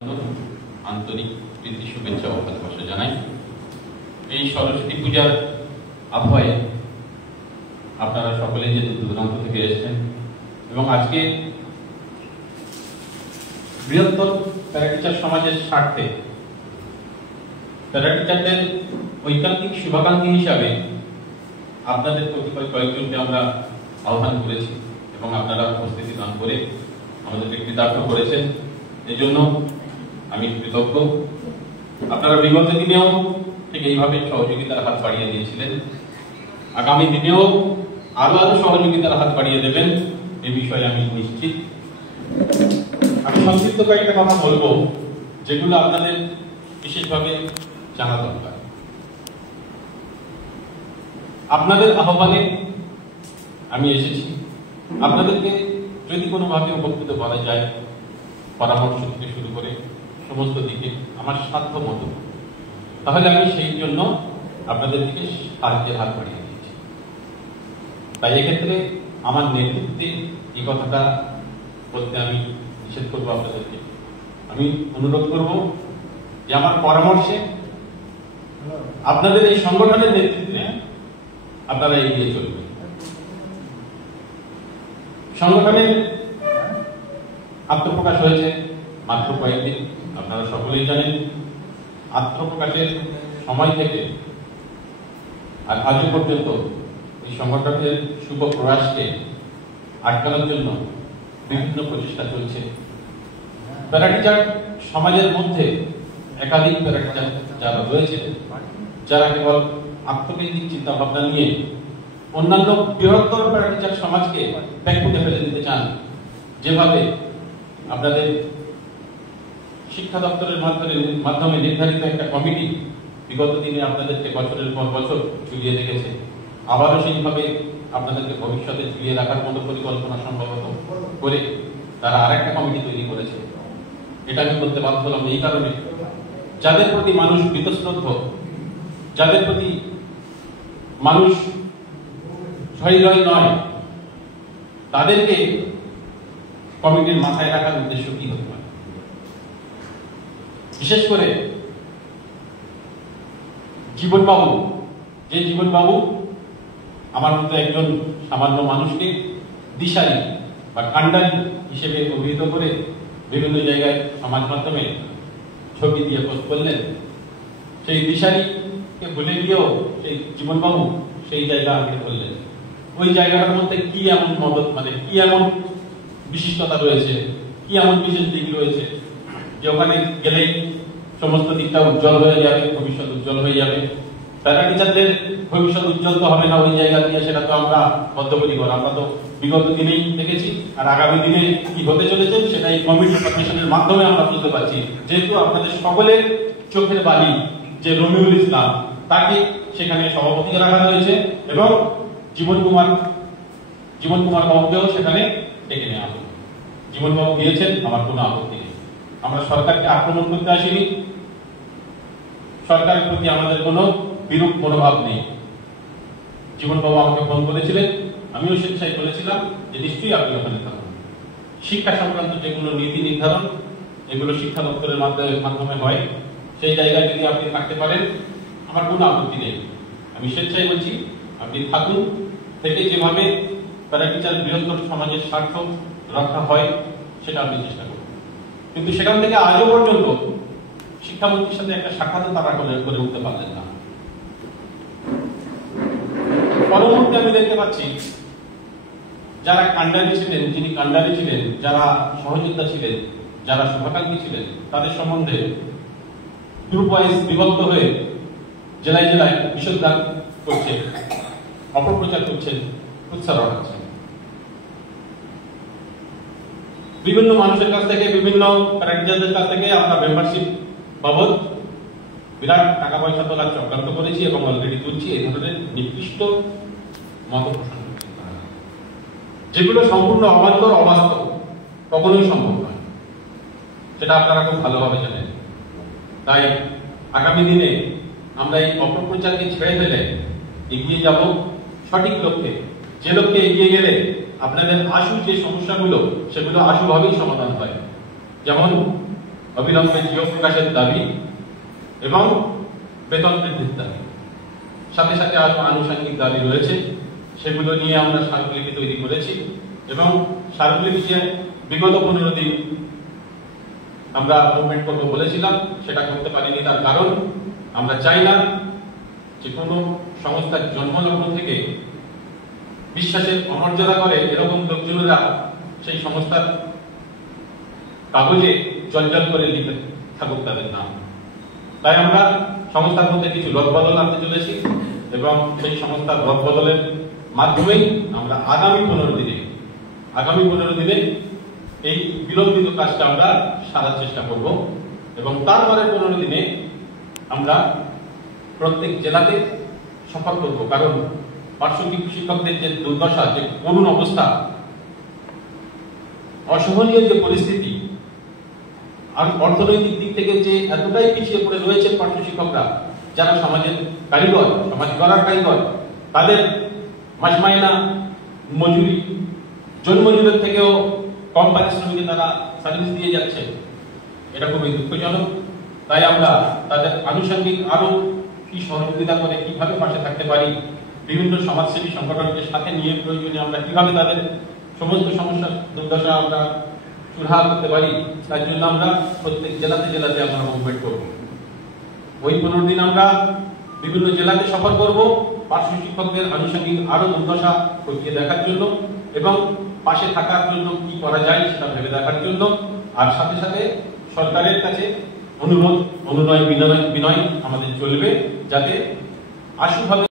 আন্তরিক প্রীতি শুভেচ্ছা ও ভালোবাসা জানাই। এই সরস্বতী পূজার আবহাওয়ায় আপনারা সকলে যে দূর দূরান্ত থেকে এসেছেন এবং আজকে বৃহত্তর প্যারাটিচার সমাজের স্বার্থে প্যারাটিচারদের ঐকান্তিক শুভাকাঙ্ক্ষী হিসাবে আপনাদের কয়েকজনকে আমরা আহ্বান করেছি এবং আপনারা উপস্থিতি দান করে আমাদেরকে কৃতার্থ করেছেন। এই জন্য আমি কৃতজ্ঞ। আপনারা বিগত দিনেও ঠিক এইভাবে সহযোগিতার হাত বাড়িয়ে দিয়েছিলেন, আগামী দিনেও আরো সহযোগিতার হাত বাড়িয়ে দেবেন এ বিষয়ে আমি নিশ্চিত। আমি সংক্ষিপ্ত কয়েকটা কথা বলবো যেগুলো আপনাদের বিশেষভাবে জানা দরকার। আপনাদের আহ্বানে আমি এসেছি। আপনাদেরকে যদি কোনোভাবে উপকৃত করা যায়, পরামর্শ থেকে শুরু করে সমস্ত দিকে আমার সাধ্য মতো, তাহলে আমি সেই জন্য আপনাদের দিকে সাহায্যের হাত বাড়িয়ে দিয়েছি। তাই এক্ষেত্রে আমার নেতৃত্বে এই কথাটা বলতে আমি নিষেধ করবো আপনাদেরকে। আমি অনুরোধ করব যে আমার পরামর্শে আপনাদের এই সংগঠনের নেতৃত্বে আপনারা এগিয়ে চলবেন। সংগঠনের আত্মপ্রকাশ হয়েছে মাত্র কয়েকদিন, আপনারা সকলেই জানেন। আত্মপ্রকাশের সময় থেকে আর আজও পর্যন্ত এই সংগঠনের শুভ প্রয়াসকে আটকানোর জন্য বিভিন্ন প্রচেষ্টা চলছে। প্যারাটিচার সমাজের মধ্যে একাধিক প্যারাটিচার যারা রয়েছে, যারা কেবল আত্মকেন্দ্রিক চিন্তা ভাবনা নিয়ে অন্যান্য বৃহত্তর প্যারাটিচার সমাজকে ব্যাকুটে ফেলে দিতে চান। যেভাবে আপনাদের শিক্ষা দপ্তরের মাধ্যমে নির্ধারিত একটা কমিটি বিগত দিনে আপনাদেরকে বছরের পর বছর ঝুলিয়ে রেখেছে, আবারও সেইভাবে আপনাদেরকে ভবিষ্যতে ঝুলিয়ে রাখার মতো পরিকল্পনা সম্ভবত করে তারা আরেকটা কমিটি তৈরি করেছে। এটা আমি করতে বাধ্য হলাম এই কারণে, যাদের প্রতি মানুষ বীতশ্রদ্ধ, যাদের প্রতি মানুষ হৃদয় নয়, তাদেরকে কমিটির মাথায় রাখার উদ্দেশ্য কি হতে পারে? বিশেষ করে জীবনবাবু, যে জীবনবাবু আমার মতো একজন সামান্য মানুষকে দিশারি বা কান্ডারি হিসেবে অভিহিত করে বিভিন্ন জায়গায় সমাজ মাধ্যমে ছবি দিয়ে পোস্ট করলেন। সেই দিশারিকে ভুলে গিয়েও সেই জীবনবাবু সেই জায়গা আঁকড়ে করলেন। ওই জায়গাটার মধ্যে কি এমন মদত, মানে কি এমন বিশিষ্টতা রয়েছে, কি এমন বিশেষ দিক রয়েছে যে ওখানে গেলেই সমস্ত দিকটা উজ্জ্বল হয়ে যাবে, ভবিষ্যৎ উজ্জ্বল হয়ে যাবে। প্যারাটিচারদের ভবিষ্যৎ উজ্জ্বল তো হবে না ওই জায়গা দিয়ে, সেটা তো আমরা বদ্ধপরিকর। আমরা তো বিগত দিনেই দেখেছি, আর আগামী দিনে কি হতে চলেছে সেটা এই কমিটি ফরমেশনের মাধ্যমে আমরা বুঝতে পারছি। যেহেতু আপনাদের সকলের চোখের বালি যে রমিউল ইসলাম, তাকে সেখানে সভাপতি রাখা হয়েছে এবং জীবন কুমার বাবুকেও সেখানে ডেকে নেওয়া হবে। জীবনবাবু দিয়েছেন, আমার কোনো আপত্তি নেই। আমরা সরকারকে আক্রমণ করতে আসিনি, সরকারের প্রতি আমাদের কোনো বিরূপ মনোভাব নেই। জীবনবাবু আমাকে ফোন করেছিলেন, আমিও স্বেচ্ছায় বলেছিলাম যে নিশ্চয়ই আপনি ওখানে থাকুন। শিক্ষা সংক্রান্ত যেগুলো নীতি নির্ধারণ, এগুলো শিক্ষা দপ্তরের মাধ্যমে হয়, সেই জায়গায় যদি আপনি থাকতে পারেন আমার কোনো আপত্তি নেই। আমি স্বেচ্ছায় বলছি আপনি থাকুন, থেকে যেভাবে প্যারাটিচার বৃহত্তর সমাজের স্বার্থ রক্ষা হয় সেটা আপনি চেষ্টা করুন। কিন্তু সেখান থেকে আজও পর্যন্ত শিক্ষামন্ত্রীর সাথে একটা সাক্ষাৎ তারা করে উঠতে পারলেন না। পরবর্তী আমি দেখতে পাচ্ছি যারা কান্ডারি ছিলেন, যিনি কান্ডারি ছিলেন, যারা সহযোদ্ধা ছিলেন, যারা শুভাকাঙ্ক্ষী ছিলেন, তাদের সম্বন্ধে গ্রুপ ওয়াইজ বিভক্ত হয়ে জেলায় জেলায় বিষোদ্গার করছে, অপপ্রচার করছেন, উৎসাহ হচ্ছেন। বিভিন্ন মানুষের কাছ থেকে, বিভিন্ন প্যারাটিচারদের কাছ থেকে আমরা মেম্বারশিপ বাবদ বিরাট টাকা পয়সা তোলার চক্রান্ত করেছি এবং অলরেডি তুলছি। এই ধরনের নিকৃষ্ট মত পোষণ করছি, যেগুলো সম্পূর্ণ অবান্তর, অবাস্তব, কখনোই সম্ভব নয়। সেটা আপনারা খুব ভালোভাবে জানেন। তাই আগামী দিনে আমরা এই অপপ্রচারকে ছেড়ে ফেলে এগিয়ে যাব সঠিক লক্ষ্যে, যে লক্ষ্যে এগিয়ে গেলে আপনাদের আশু যে সমস্যাগুলো সেগুলো আশুভাবেই সমাধান হয়। যেমন অবিলম্বে জিও প্রকাশের দাবি এবং বেতন বৃদ্ধির দাবি, সাথে সাথে আরো আনুষঙ্গিক দাবি রয়েছে, সেগুলো নিয়ে আমরা স্মারকলিপি তৈরি করেছি এবং স্মারকলিপিতে বিগত 15 দিন আমরা মুভমেন্ট করবো বলেছিলাম, সেটা করতে পারিনি। তার কারণ আমরা চাই না যে কোনো সংস্থার জন্মলগ্ন থেকে বিশ্বাসের অমর্যাদা করে এরকম লোকজনেরা সেই সংস্থার কাগজে জলজল করে লিখে থাকুক তাদের নাম। তাই আমরা সংস্থার মধ্যে কিছু রদবদল আনতে চলেছি এবং সেই সংস্থার রদবদলের মাধ্যমেই আমরা আগামী 15 দিনে এই বিলম্বিত কাজটা আমরা সারার চেষ্টা করব এবং তারপরে 15 দিনে আমরা প্রত্যেক জেলাতে সফর করব। কারণ পার্শ্ব শিক্ষকদের যে দুর্দশা, যে করুণ অবস্থা, অসহনীয় যে পরিস্থিতি, আর অর্থনৈতিক দিক থেকে যে এতটাই পিছিয়ে পড়ে রয়েছে পার্শ্ব শিক্ষকরা, যারা সমাজের কারিগর, সমাজ গড়ার কারিগর, তাদের মাস মাইনা মজুরি জন্মজুরের থেকেও কম পারিশ্রমিকে তারা সার্ভিস দিয়ে যাচ্ছে। এটা খুবই দুঃখজনক। তাই আমরা তাদের আনুষঙ্গিক আরো কি সহযোগিতা করে কিভাবে পাশে থাকতে পারি, বিভিন্ন সমাজসেবী সংগঠনকে সাথে নিয়ে প্রয়োজনে আমরা কিভাবে তাদের সমস্ত সমস্যা দুর্দশা আমরা সুরাহা করতে পারি, তার জন্য আমরা প্রত্যেক জেলাতে আমরা মুভমেন্ট করব। ওই 15 দিন আমরা বিভিন্ন জেলাতে সফর করব পার্শ্ব শিক্ষকদের আনুষঙ্গিক আরো দুর্দশা খতিয়ে দেখার জন্য এবং পাশে থাকার জন্য কি করা যায় সেটা ভেবে দেখার জন্য। আর সাথে সাথে সরকারের কাছে অনুরোধ, অনুনয় বিনয় আমাদের চলবে, যাতে আশুভাবে